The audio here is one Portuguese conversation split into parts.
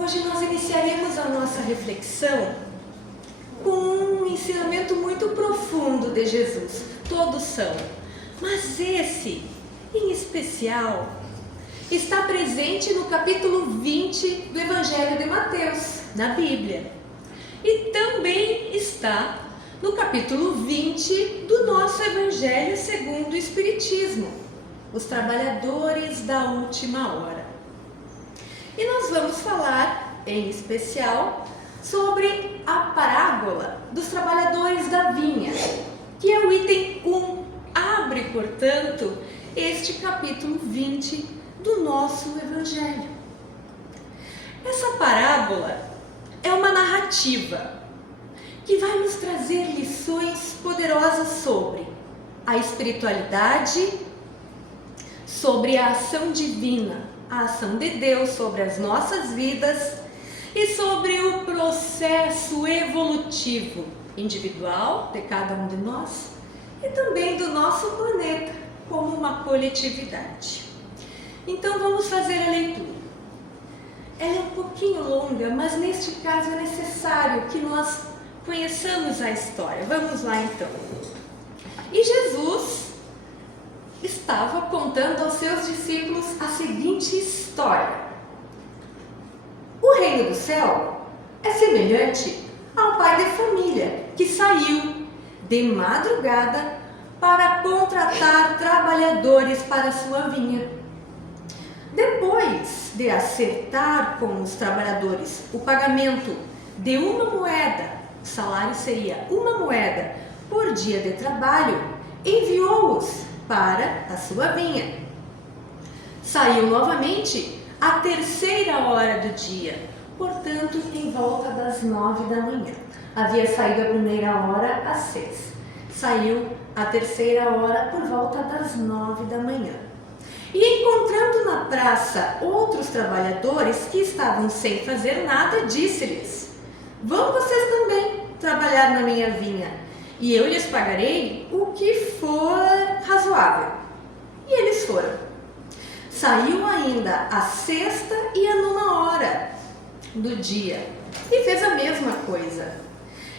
Hoje nós iniciaremos a nossa reflexão com um ensinamento muito profundo de Jesus. Todos são, mas esse, em especial, está presente no capítulo 20 do Evangelho de Mateus, na Bíblia. E também está no capítulo 20 do nosso Evangelho segundo o Espiritismo, os trabalhadores da última hora. E nós vamos falar, em especial, sobre a parábola dos trabalhadores da vinha, que é o item 1. Abre, portanto, este capítulo 20 do nosso Evangelho. Essa parábola é uma narrativa que vai nos trazer lições poderosas sobre a espiritualidade, sobre a ação divina, a ação de Deus sobre as nossas vidas e sobre o processo evolutivo individual de cada um de nós e também do nosso planeta como uma coletividade. Então vamos fazer a leitura. Ela é um pouquinho longa, mas neste caso é necessário que nós conheçamos a história. Vamos lá então. E Jesus estava contando aos seus discípulos a seguinte história. O reino do céu é semelhante ao pai de família que saiu de madrugada para contratar trabalhadores para sua vinha. Depois de acertar com os trabalhadores o pagamento de uma moeda, o salário seria uma moeda por dia de trabalho, enviou-os para a sua vinha. Saiu novamente à terceira hora do dia, portanto, em volta das 9 da manhã. Havia saído a primeira hora às 6. Saiu a terceira hora por volta das 9 da manhã. E encontrando na praça outros trabalhadores que estavam sem fazer nada, disse-lhes: vão vocês também trabalhar na minha vinha, e eu lhes pagarei o que for razoável. E eles foram. Saiu ainda a sexta e a 9ª hora do dia e fez a mesma coisa.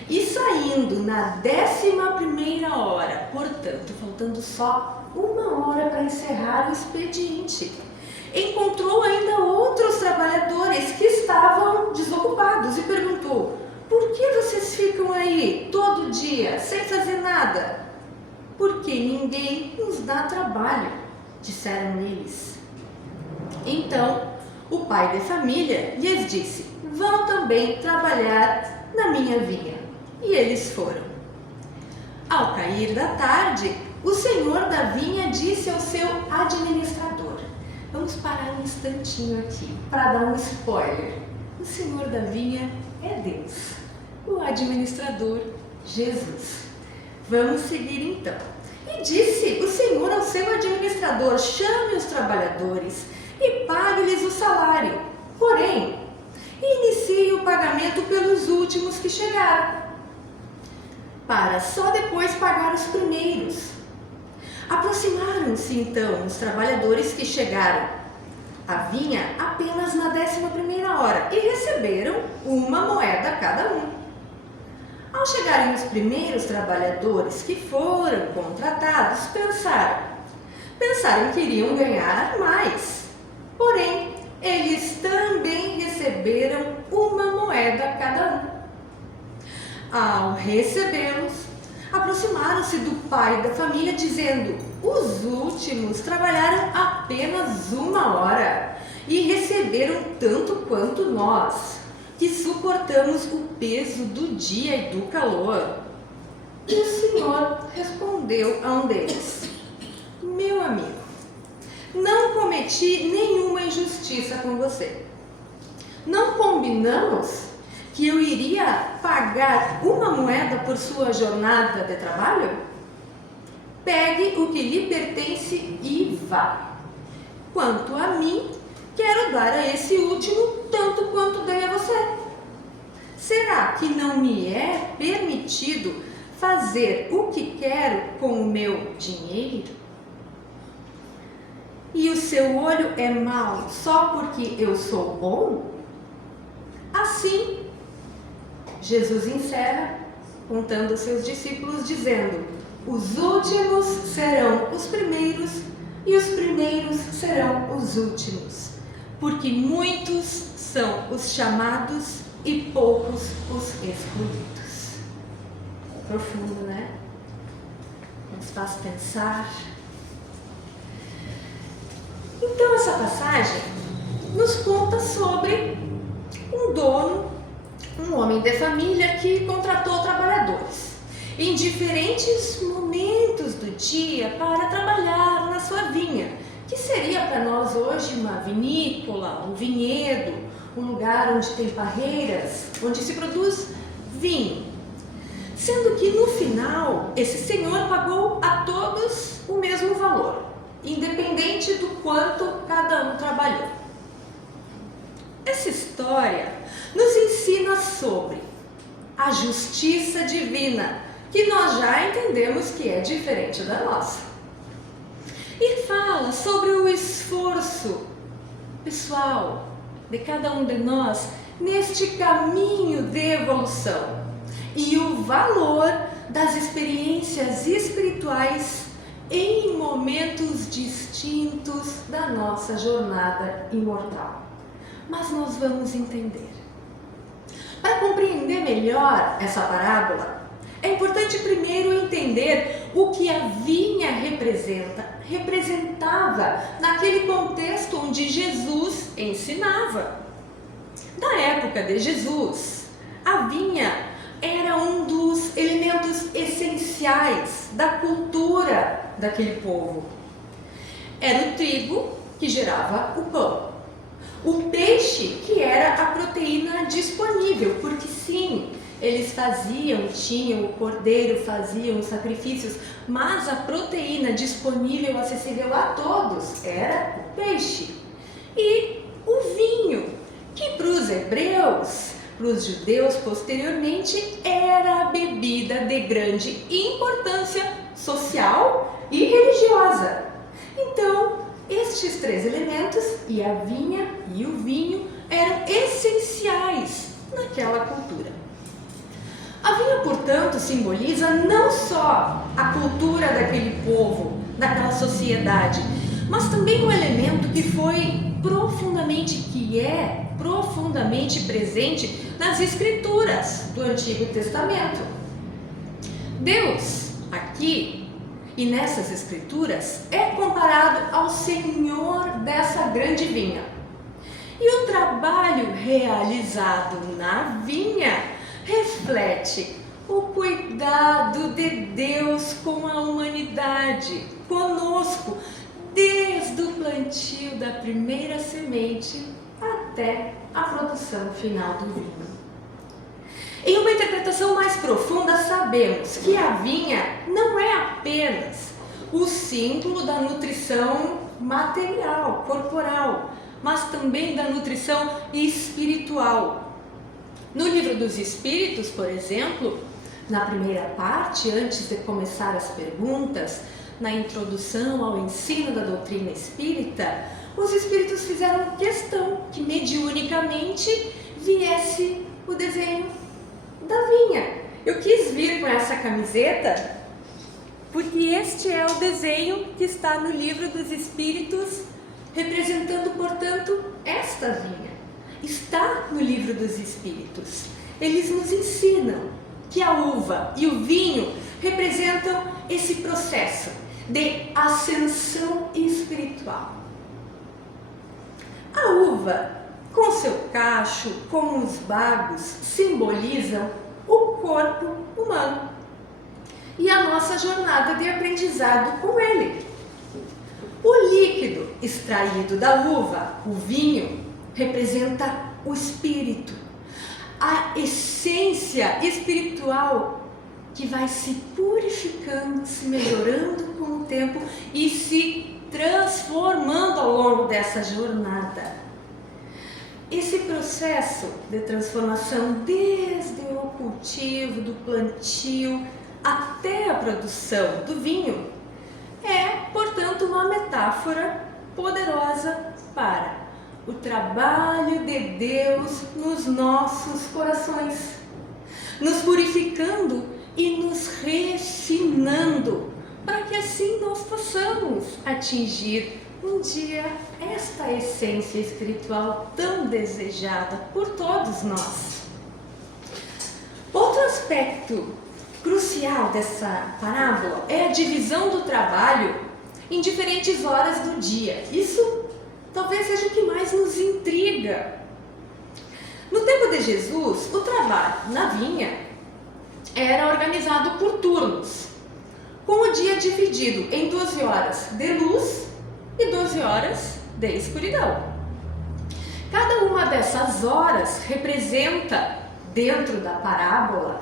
E saindo na 11ª hora, portanto, faltando só 1 hora para encerrar o expediente, encontrou ainda outros trabalhadores que estavam desocupados e perguntou: por que vocês ficam aí todo dia sem fazer nada? Porque ninguém nos dá trabalho, disseram eles. Então o pai de família lhes disse: vão também trabalhar na minha vinha. E eles foram. Ao cair da tarde, o senhor da vinha disse ao seu administrador: vamos parar um instantinho aqui para dar um spoiler. O senhor da vinha é Deus, o administrador Jesus. Vamos seguir então. E disse o senhor ao seu administrador: chame os trabalhadores e pague-lhes o salário, porém inicie o pagamento pelos últimos que chegaram, para só depois pagar os primeiros. Aproximaram-se então os trabalhadores que chegaram à vinha apenas na 11ª hora e receberam uma moeda cada um. Ao chegarem os primeiros trabalhadores que foram contratados, pensaram que iriam ganhar mais. Porém, eles também receberam uma moeda cada um. Ao recebê-los, aproximaram-se do pai da família, dizendo: os últimos trabalharam apenas 1 hora e receberam tanto quanto nós, que suportamos o peso do dia e do calor. E o senhor respondeu a um deles: meu amigo, não cometi nenhuma injustiça com você. Não combinamos que eu iria pagar uma moeda por sua jornada de trabalho? Pegue o que lhe pertence e vá. Quanto a mim, quero dar a esse último tanto quanto dei a você. Será que não me é permitido fazer o que quero com o meu dinheiro? E o seu olho é mau só porque eu sou bom? Assim, Jesus encerra contando aos seus discípulos, dizendo: os últimos serão os primeiros e os primeiros serão os últimos, porque muitos são os chamados e poucos os escolhidos. Profundo, né? Nos faz pensar. Então, essa passagem nos conta sobre um dono, um homem de família que contratou trabalhadores em diferentes momentos do dia para trabalhar na sua vinha, que seria para nós hoje uma vinícola, um vinhedo, um lugar onde tem parreiras, onde se produz vinho. Sendo que no final, esse senhor pagou a todos o mesmo valor, independente do quanto cada um trabalhou. Essa história nos ensina sobre a justiça divina, que nós já entendemos que é diferente da nossa. E fala sobre o esforço pessoal de cada um de nós neste caminho de evolução e o valor das experiências espirituais em momentos distintos da nossa jornada imortal. Mas nós vamos entender. Para compreender melhor essa parábola, é importante primeiro entender o que a vinha representava naquele contexto onde Jesus ensinava. Na época de Jesus, a vinha era um dos elementos essenciais da cultura daquele povo. Era o trigo que gerava o pão. O peixe que era a proteína disponível, porque sim, eles tinham o cordeiro, faziam os sacrifícios, mas a proteína disponível, acessível a todos, era o peixe. E o vinho, que para os hebreus, para os judeus posteriormente, era a bebida de grande importância social e religiosa. Então, estes três elementos, e a vinha e o vinho, eram essenciais naquela cultura. A vinha, portanto, simboliza não só a cultura daquele povo, daquela sociedade, mas também um elemento que é profundamente presente nas Escrituras do Antigo Testamento. Deus, aqui e nessas Escrituras, é comparado ao Senhor dessa grande vinha. E o trabalho realizado na vinha reflete o cuidado de Deus com a humanidade, conosco, desde o plantio da primeira semente até a produção final do vinho. Em uma interpretação mais profunda, sabemos que a vinha não é apenas o símbolo da nutrição material, corporal, mas também da nutrição espiritual. No Livro dos Espíritos, por exemplo, na primeira parte, antes de começar as perguntas, na introdução ao ensino da doutrina espírita, os espíritos fizeram questão que mediunicamente viesse o desenho da vinha. Eu quis vir com essa camiseta porque este é o desenho que está no Livro dos Espíritos, representando, portanto, esta vinha. Está no Livro dos Espíritos. Eles nos ensinam que a uva e o vinho representam esse processo de ascensão espiritual. A uva, com seu cacho, com os bagos, simbolizam o corpo humano e a nossa jornada de aprendizado com ele. O líquido extraído da uva, o vinho, representa o espírito, a essência espiritual que vai se purificando, se melhorando com o tempo e se transformando ao longo dessa jornada. Esse processo de transformação, desde o cultivo, do plantio até a produção do vinho, é, portanto, uma metáfora poderosa para o trabalho de Deus nos nossos corações, nos purificando e nos refinando, para que assim nós possamos atingir um dia esta essência espiritual tão desejada por todos nós. Outro aspecto crucial dessa parábola é a divisão do trabalho em diferentes horas do dia. Isso talvez seja o que mais nos intriga. No tempo de Jesus, o trabalho na vinha era organizado por turnos, com o dia dividido em 12 horas de luz e 12 horas de escuridão. Cada uma dessas horas representa, dentro da parábola,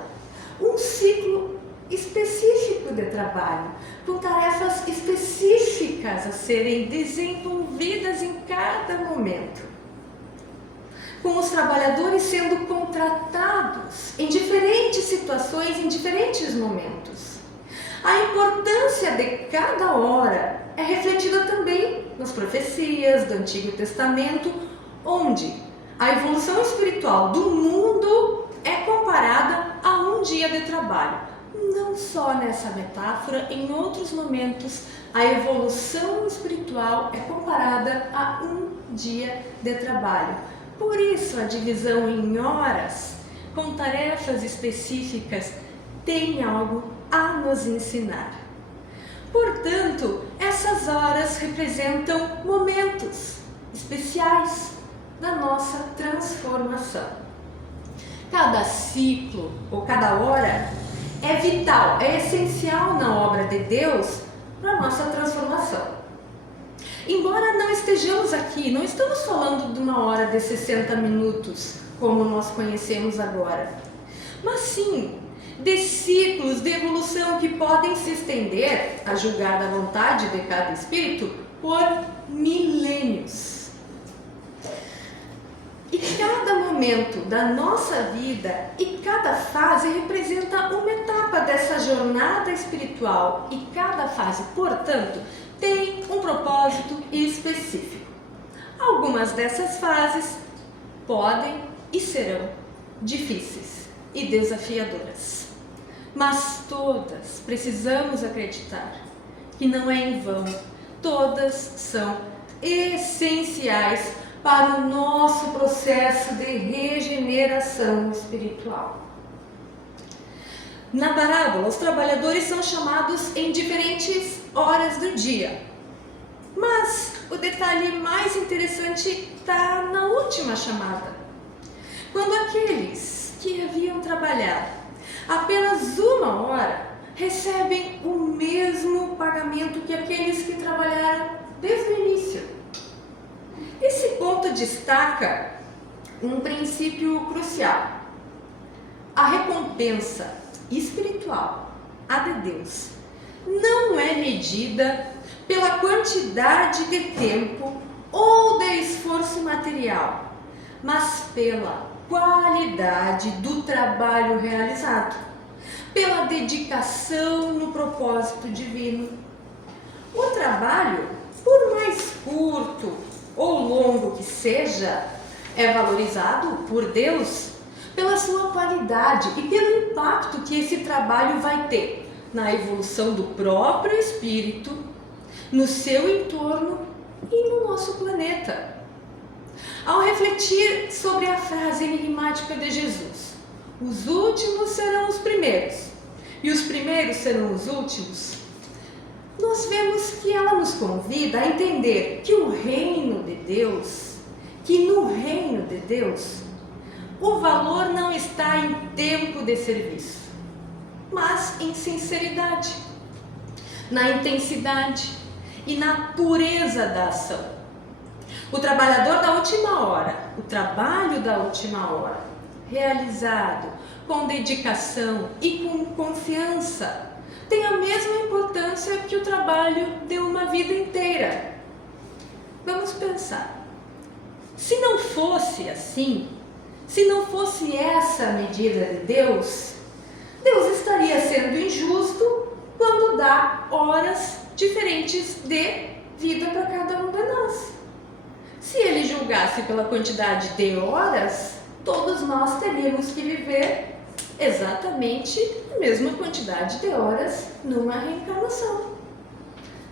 um ciclo específico de trabalho, com tarefas específicas a serem desenvolvidas em cada momento, com os trabalhadores sendo contratados em diferentes situações, em diferentes momentos. A importância de cada hora é refletida também nas profecias do Antigo Testamento, onde a evolução espiritual do mundo é comparada a um dia de trabalho. Não só nessa metáfora, em outros momentos, a evolução espiritual é comparada a um dia de trabalho. Por isso, a divisão em horas, com tarefas específicas, tem algo a nos ensinar. Portanto, essas horas representam momentos especiais da nossa transformação. Cada ciclo ou cada hora é vital, é essencial na obra de Deus para a nossa transformação. Embora não estejamos aqui, não estamos falando de uma hora de 60 minutos, como nós conhecemos agora, mas sim de ciclos de evolução que podem se estender, a julgar da vontade de cada espírito, por milênios. E cada momento da nossa vida e cada fase representa uma etapa dessa jornada espiritual, e cada fase, portanto, tem um propósito específico. Algumas dessas fases podem e serão difíceis e desafiadoras, mas todas precisamos acreditar que não é em vão, todas são essenciais para o nosso processo de regeneração espiritual. Na parábola, os trabalhadores são chamados em diferentes horas do dia, mas o detalhe mais interessante está na última chamada, quando aqueles que haviam trabalhado apenas uma hora recebem o mesmo pagamento que aqueles que trabalharam desde o início. Esse ponto destaca um princípio crucial. A recompensa espiritual, a de Deus, não é medida pela quantidade de tempo ou de esforço material, mas pela qualidade do trabalho realizado, pela dedicação no propósito divino. O trabalho, por mais curto ou longo que seja, é valorizado por Deus pela sua qualidade e pelo impacto que esse trabalho vai ter na evolução do próprio espírito, no seu entorno e no nosso planeta. Ao refletir sobre a frase enigmática de Jesus, os últimos serão os primeiros e os primeiros serão os últimos, nós vemos que ela nos convida a entender que no reino de Deus, o valor não está em tempo de serviço, mas em sinceridade, na intensidade e na pureza da ação. O trabalhador da última hora, o trabalho da última hora, realizado com dedicação e com confiança, tem a mesma importância que o trabalho de uma vida inteira. Vamos pensar. Se não fosse assim, se não fosse essa a medida de Deus, Deus estaria sendo injusto quando dá horas diferentes de vida para cada um de nós. Se ele julgasse pela quantidade de horas, todos nós teríamos que viver exatamente a mesma quantidade de horas numa reencarnação.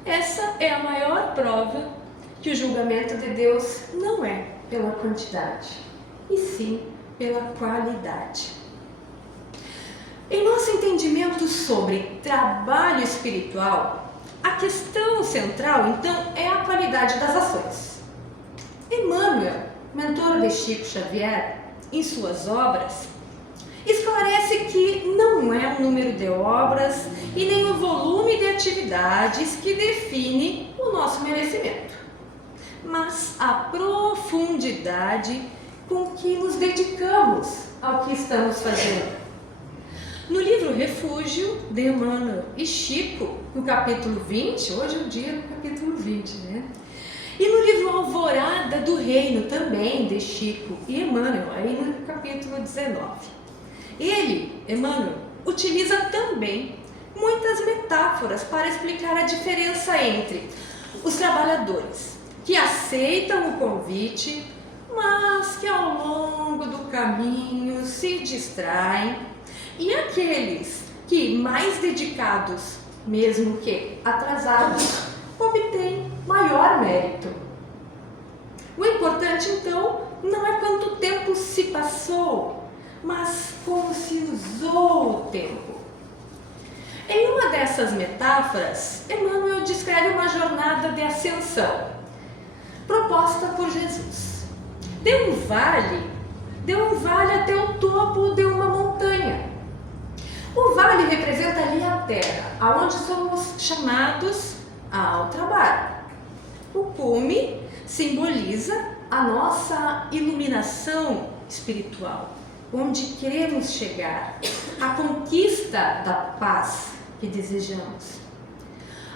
Essa é a maior prova que o julgamento de Deus não é pela quantidade, e sim pela qualidade. Em nosso entendimento sobre trabalho espiritual, a questão central, então, é a qualidade das ações. Emmanuel, mentor de Chico Xavier, em suas obras, esclarece que não é o número de obras e nem o volume de atividades que define o nosso merecimento, mas a profundidade com que nos dedicamos ao que estamos fazendo. No livro Refúgio, de Emmanuel e Chico, no capítulo 20, hoje é o dia do capítulo 20, né? E no livro Alvorada do Reino, também de Chico e Emmanuel, aí no capítulo 19. Ele, Emmanuel, utiliza também muitas metáforas para explicar a diferença entre os trabalhadores que aceitam o convite, mas que ao longo do caminho se distraem, e aqueles que, mais dedicados, mesmo que atrasados, obtêm maior mérito. O importante, então, não é quanto tempo se passou, mas como se usou o tempo. Em uma dessas metáforas, Emmanuel descreve uma jornada de ascensão proposta por Jesus. De um vale até o topo de uma montanha. O vale representa ali a terra, aonde somos chamados ao trabalho. O cume simboliza a nossa iluminação espiritual, onde queremos chegar, a conquista da paz que desejamos.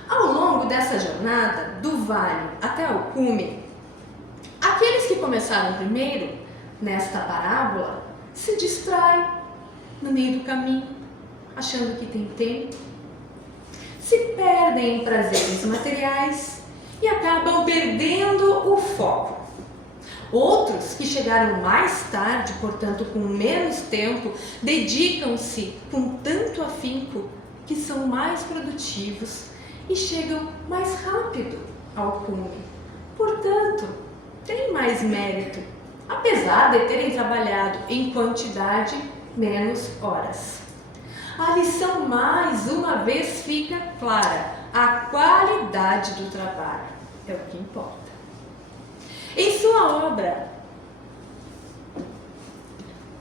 Ao longo dessa jornada, do vale até o cume, aqueles que começaram primeiro nesta parábola se distraem no meio do caminho, achando que tem tempo, se perdem em prazeres materiais e acabam perdendo o foco. Outros que chegaram mais tarde, portanto com menos tempo, dedicam-se com tanto afinco que são mais produtivos e chegam mais rápido ao cume. Portanto, têm mais mérito, apesar de terem trabalhado em quantidade menos horas. A lição mais uma vez fica clara: a qualidade do trabalho é o que importa. Em sua obra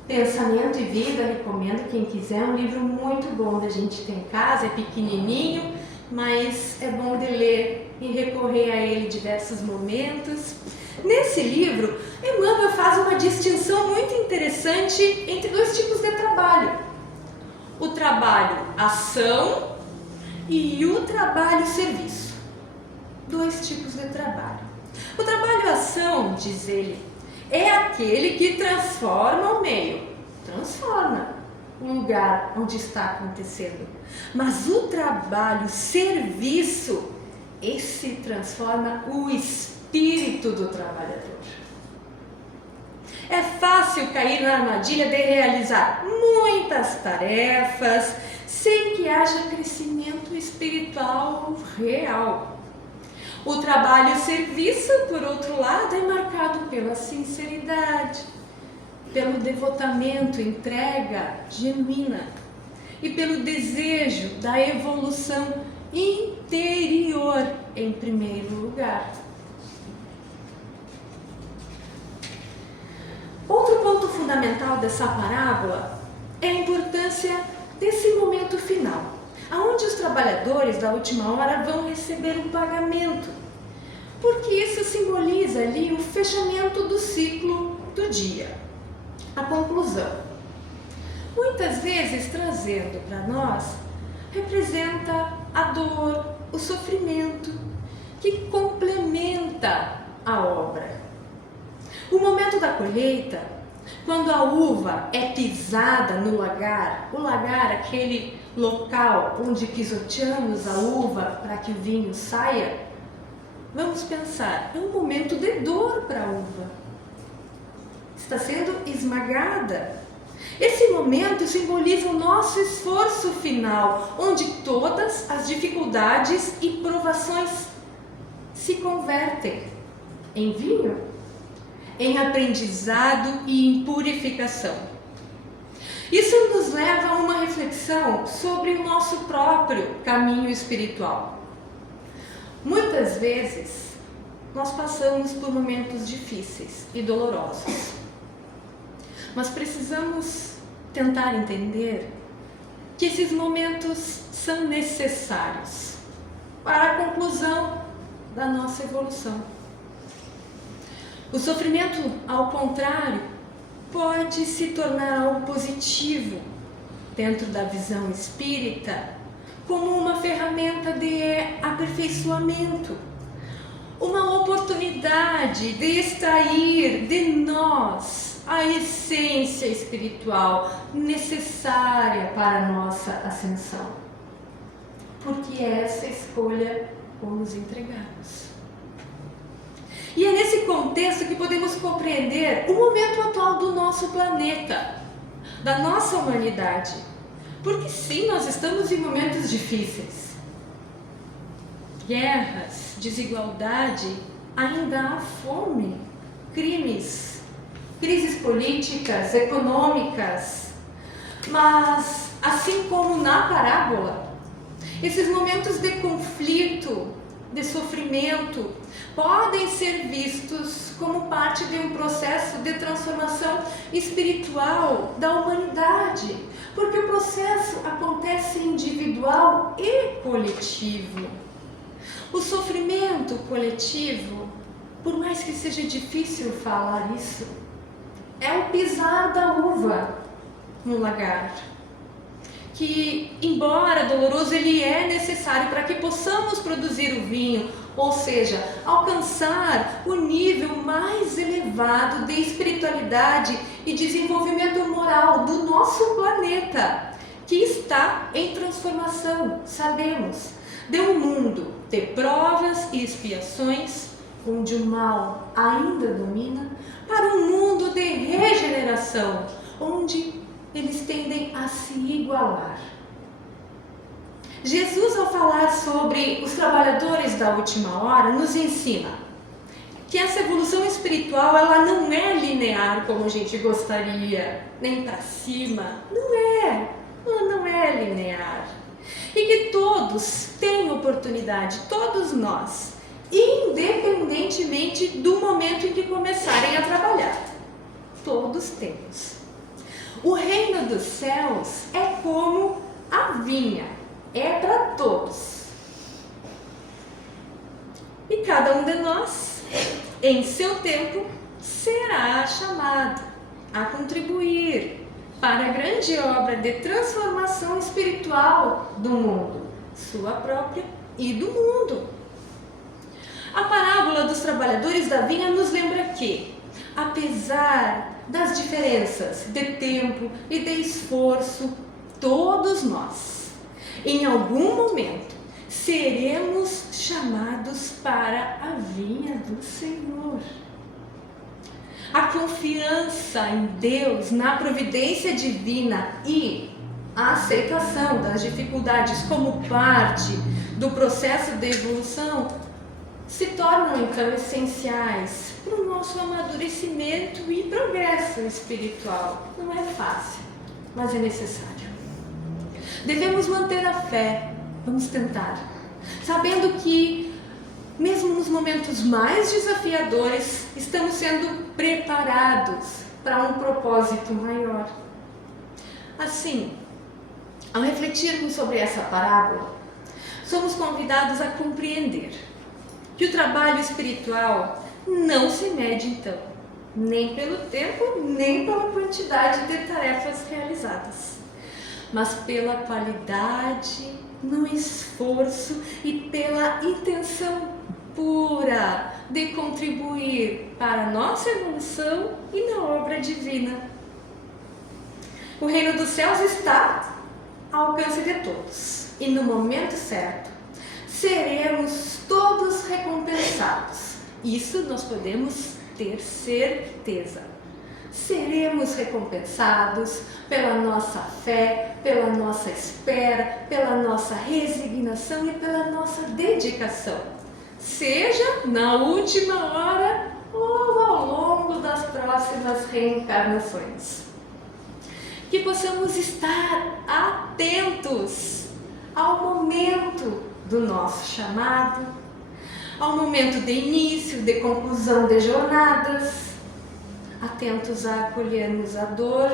Pensamento e Vida, recomendo quem quiser, é um livro muito bom da gente ter em casa, é pequenininho, mas é bom de ler e recorrer a ele em diversos momentos. Nesse livro, Emmanuel faz uma distinção muito interessante entre dois tipos de trabalho: o trabalho ação e o trabalho serviço. Dois tipos de trabalho. O trabalho ação, diz ele, é aquele que transforma o meio, transforma o lugar onde está acontecendo. Mas o trabalho serviço, esse transforma o espírito do trabalhador. É fácil cair na armadilha de realizar muitas tarefas sem que haja crescimento espiritual real. O trabalho-serviço, por outro lado, é marcado pela sinceridade, pelo devotamento, entrega genuína e pelo desejo da evolução interior em primeiro lugar. Outro ponto fundamental dessa parábola é a importância desse momento final, aonde os trabalhadores da última hora vão receber um pagamento, porque isso simboliza ali o fechamento do ciclo do dia, a conclusão. Muitas vezes trazendo para nós, representa a dor, o sofrimento, que complementa a obra. O momento da colheita, quando a uva é pisada no lagar, o lagar, aquele local onde pisoteamos a uva para que o vinho saia, vamos pensar, é um momento de dor para a uva. Está sendo esmagada. Esse momento simboliza o nosso esforço final, onde todas as dificuldades e provações se convertem em vinho, em aprendizado e em purificação. Isso nos leva a uma reflexão sobre o nosso próprio caminho espiritual. Muitas vezes, nós passamos por momentos difíceis e dolorosos, mas precisamos tentar entender que esses momentos são necessários para a conclusão da nossa evolução. O sofrimento, ao contrário, pode se tornar algo positivo dentro da visão espírita, como uma ferramenta de aperfeiçoamento, uma oportunidade de extrair de nós a essência espiritual necessária para a nossa ascensão, porque é essa escolha nos entregamos. E é nesse contexto que podemos compreender o momento atual do nosso planeta, da nossa humanidade. Porque sim, nós estamos em momentos difíceis. Guerras, desigualdade, ainda há fome, crimes, crises políticas, econômicas. Mas, assim como na parábola, esses momentos de conflito, de sofrimento, podem ser vistos como parte de um processo de transformação espiritual da humanidade, porque o processo acontece individual e coletivo. O sofrimento coletivo, por mais que seja difícil falar isso, é o pisar da uva no lagar, que, embora doloroso, ele é necessário para que possamos produzir o vinho, ou seja, alcançar o nível mais elevado de espiritualidade e desenvolvimento moral do nosso planeta, que está em transformação, sabemos, de um mundo de provas e expiações, onde o mal ainda domina, para um mundo de regeneração, onde eles tendem a se igualar. Jesus, ao falar sobre os trabalhadores da última hora, nos ensina que essa evolução espiritual, ela não é linear como a gente gostaria, nem para cima, ela não é linear. E que todos têm oportunidade, todos nós, independentemente do momento em que começarem a trabalhar. Todos temos. O reino dos céus é como a vinha, é para todos. E cada um de nós, em seu tempo, será chamado a contribuir para a grande obra de transformação espiritual do mundo, sua própria e do mundo. A parábola dos trabalhadores da vinha nos lembra que, apesar das diferenças de tempo e de esforço, todos nós, em algum momento, seremos chamados para a vinha do Senhor. A confiança em Deus, na providência divina e a aceitação das dificuldades como parte do processo de evolução se tornam então essenciais para o nosso amadurecimento e progresso espiritual. Não é fácil, mas é necessário. Devemos manter a fé, vamos tentar, sabendo que mesmo nos momentos mais desafiadores, estamos sendo preparados para um propósito maior. Assim, ao refletirmos sobre essa parábola, somos convidados a compreender que o trabalho espiritual não se mede, então, nem pelo tempo, nem pela quantidade de tarefas realizadas, mas pela qualidade no esforço e pela intenção pura de contribuir para a nossa evolução e na obra divina. O reino dos céus está ao alcance de todos e no momento certo seremos todos recompensados. Isso nós podemos ter certeza. Seremos recompensados pela nossa fé, pela nossa espera, pela nossa resignação e pela nossa dedicação, seja na última hora ou ao longo das próximas reencarnações. Que possamos estar atentos ao momento do nosso chamado, ao momento de início, de conclusão de jornadas, atentos a acolhermos a dor,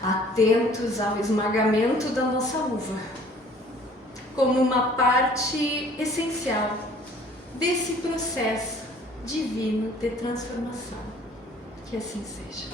atentos ao esmagamento da nossa uva, como uma parte essencial desse processo divino de transformação. Que assim seja.